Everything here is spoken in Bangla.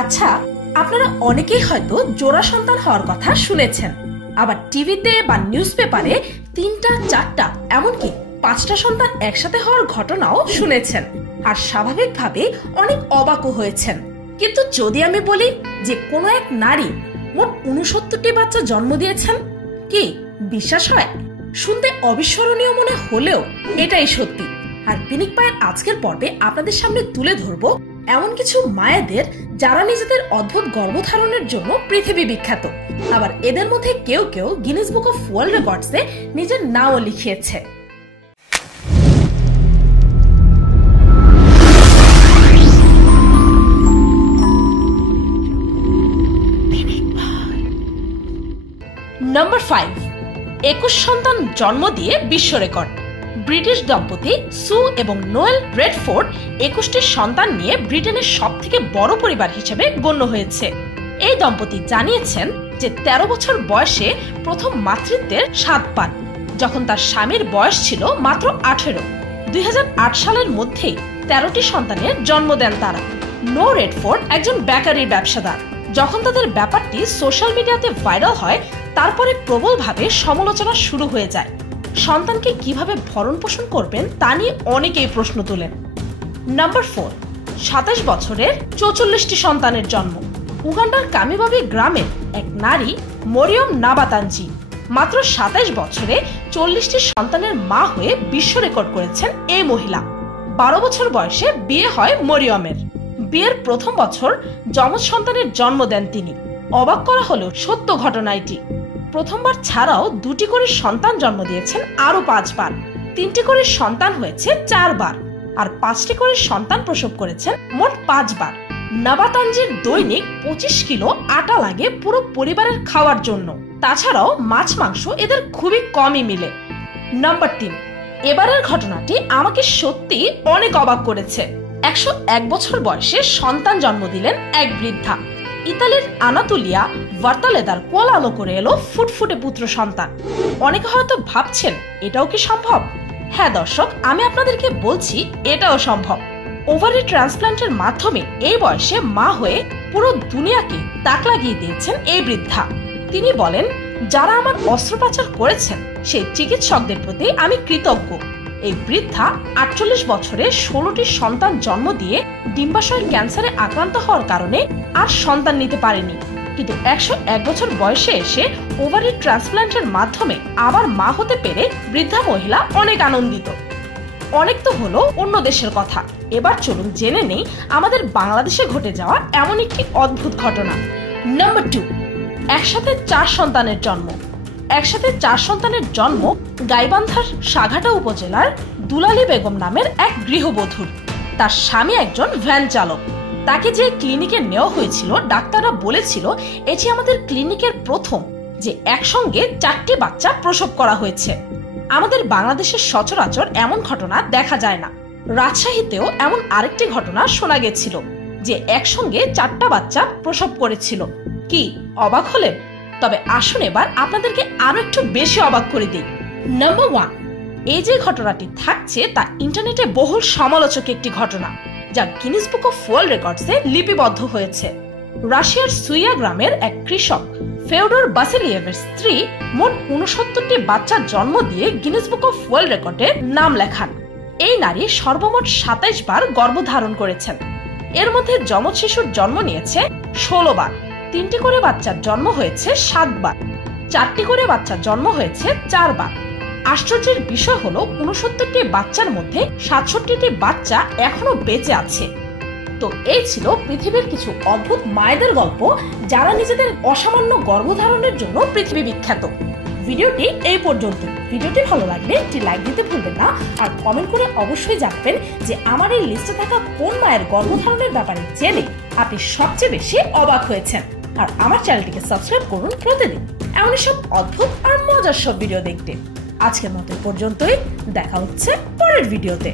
আচ্ছা, আপনারা অনেকেই হয়তো জোড়া সন্তান হওয়ার কথা শুনেছেন, আবার টিভিতে বা নিউজ পেপারে 3টা 4টা এমনকি 5টা সন্তান একসাথে হওয়ার ঘটনাও শুনেছেন, আর স্বাভাবিকভাবে অনেক অবাকও হয়েছেন। কিন্তু যদি আমি বলি যে কোনো এক নারী মোট 69টি বাচ্চা জন্ম দিয়েছেন, কি বিশ্বাস হয়? শুনতে অবিস্মরণীয় মনে হলেও এটাই সত্যি। আর পিনিক পায়ের আজকের পর্বে আপনাদের সামনে তুলে ধরবো এমন কিছু মায়েদের যারা নিজেদের অদ্ভুত গর্ভধারণের জন্য পৃথিবী বিখ্যাত, আবার এদের মধ্যে কেউ কেউ গিনেস বুক অফ ওয়ার্ল্ড রেকর্ডসে নিজের নামও লিখিয়েছে। নাম্বার 5, 21 সন্তান জন্ম দিয়ে বিশ্ব রেকর্ড। ব্রিটিশ দম্পতি সু এবং নোয়েল রেডফোর্ড 21টি সন্তান নিয়ে ব্রিটেনের সবথেকে বড় পরিবার হিসেবে গণ্য হয়েছে। এই দম্পতি জানিয়েছেন যে 13 বছর বয়সে প্রথম মাতৃত্বের স্বাদ পান, যখন তার স্বামীর বয়স ছিল মাত্র 18। 2008 সালের মধ্যেই 13টি সন্তানের জন্ম দেন তারা। নো রেডফোর্ড একজন বেকারির ব্যবসাদার। যখন তাদের ব্যাপারটি সোশ্যাল মিডিয়াতে ভাইরাল হয়, তারপরে প্রবলভাবে সমালোচনা শুরু হয়ে যায়। সন্তানকে কিভাবে ভরণ পোষণ করবেন তা নিয়ে অনেকেই প্রশ্ন তোলেন। নাম্বার 4, 27 বছরের 44টি সন্তানের জন্ম। উগান্ডার কামিবাবি গ্রামের এক নারী মরিয়ম নাবাতানজি মাত্র 27 বছরে 40টি সন্তানের মা হয়ে বিশ্ব রেকর্ড করেছেন এই মহিলা। 12 বছর বয়সে বিয়ে হয় মরিয়মের। বিয়ের প্রথম বছর যমজ সন্তানের জন্ম দেন তিনি। অবাক করা হলেও সত্য ঘটনা এটি। প্রথমবার ছাড়াও 2টি করে সন্তান জন্ম দিয়েছেন আরো 5 বার। 3টি করে সন্তান হয়েছে 4 বার, আর 5টি করে সন্তান প্রসব করেছেন মোট 5 বার। নাবাতানজির দৈনিক 25 কিলো আটা লাগে পুরো পরিবারের খাওয়ার জন্য। তাছাড়াও মাছ মাংস এদের খুবই কমই মিলে। নাম্বার 3, এবারের ঘটনাটি আমাকে সত্যি অনেক অবাক করেছে। 101 বছর বয়সে সন্তান জন্ম দিলেন এক বৃদ্ধা। ইতালির আনাতুলিয়া ভার্তালেদার কোলানো করে এলো ফুটফুটে পুত্র সন্তান। অনেকে হয়তো ভাবছেন এটাও কি সম্ভব? হ্যাঁ দর্শক, আমি আপনাদেরকে বলছি এটাও সম্ভব। ওভারি ট্রান্সপ্ল্যান্টের মাধ্যমে এই বয়সে মা হয়ে পুরো দুনিয়াকে তাক লাগিয়ে দিয়েছেন এই বৃদ্ধা। তিনি বলেন, যারা আমার অস্ত্রোপচার করেছেন সেই চিকিৎসকদের প্রতি আমি কৃতজ্ঞ। এই বৃদ্ধা 48 বছরে 16টি সন্তান জন্ম দিয়ে ডিম্বাশয়ের ক্যান্সারে আক্রান্ত হওয়ার কারণে আর সন্তান নিতে পারেনি, কিন্তু 101 বছর বয়সে এসে ওভারি ট্রান্সপ্ল্যান্টের মাধ্যমে আবার মা হতে পেরে বৃদ্ধা মহিলা অনেক আনন্দিত। অনেক তো হলো অন্য দেশের কথা, এবার চলুন জেনে নেই আমাদের বাংলাদেশে ঘটে যাওয়া এমন একটি অদ্ভুত ঘটনা। নাম্বার 2, একসাথে 4 সন্তানের জন্ম। একসাথে 4 সন্তানের জন্ম গাইবান্ধার সাঘাটা উপজেলার দুলালী বেগম নামের এক গৃহবধূর। তার স্বামী একজন ভ্যান চালক। তাকে যে ক্লিনিকে নেওয়া হয়েছিল, ডাক্তাররা বলেছিল এটি আমাদের ক্লিনিকের প্রথম যে একসঙ্গে 4টি বাচ্চা প্রসব করা হয়েছে। আমাদের বাংলাদেশের সচরাচর এমন ঘটনা দেখা যায় না। রাজশাহীতেও এমন আরেকটি ঘটনা শোনা গেছিল যে একসঙ্গে 4টা বাচ্চা প্রসব করেছিল। কি অবাক হলেন? তবে আসুন এবার আপনাদেরকে আরো একটু বেশি অবাক করে দিই। নাম্বার 1, এই যে ঘটনাটি থাকছে তা ইন্টারনেটে বহুল সমালোচক একটি ঘটনা, যা গিনেস বুক অফ ওয়ার্ল্ড রেকর্ডসে লিপিবদ্ধ হয়েছে। রাশিয়ার সুইয়া গ্রামের এক কৃষক ফেওডর বাসিলিয়েভের স্ত্রী মোট 69টি বাচ্চা জন্ম দিয়ে গিনেস বুক অফ ওয়ার্ল্ড রেকর্ডে নাম লেখান। এই নারী সর্বমোট 27 বার গর্ভধারণ করেছেন। এর মধ্যে যমজ শিশুর জন্ম নিয়েছে 16 বার। 3টি করে বাচ্চার জন্ম হয়েছে 7 বার। 4টি করে বাচ্চার জন্ম হয়েছে 4 বার। আশ্চর্যের বিষয় হলো 69টি বাচ্চার মধ্যে 67টি বাচ্চা এখনো বেঁচে আছে। তো এই ছিল পৃথিবীর কিছু অদ্ভুত মায়েদের গল্প যারা নিজেদের অসামান্য গর্ভধারণের জন্য পৃথিবী বিখ্যাত। ভিডিওটি এই পর্যন্ত। ভিডিওটি ভালো লাগলে একটি লাইক দিতে ভুলবেন না, আর কমেন্ট করে অবশ্যই জানাবেন যে আমার এই লিস্টে থাকা কোন মায়ের গর্ভধারণের ব্যাপারে জেনে আপনি সবচেয়ে বেশি অবাক হয়েছেন। আর আমার চ্যানেলটিকে সাবস্ক্রাইব করুন প্রতিদিন এমন সব অদ্ভুত আর মজার সব ভিডিও দেখতে। আজকের মতো পর্যন্তই, দেখা হচ্ছে পরের ভিডিওতে।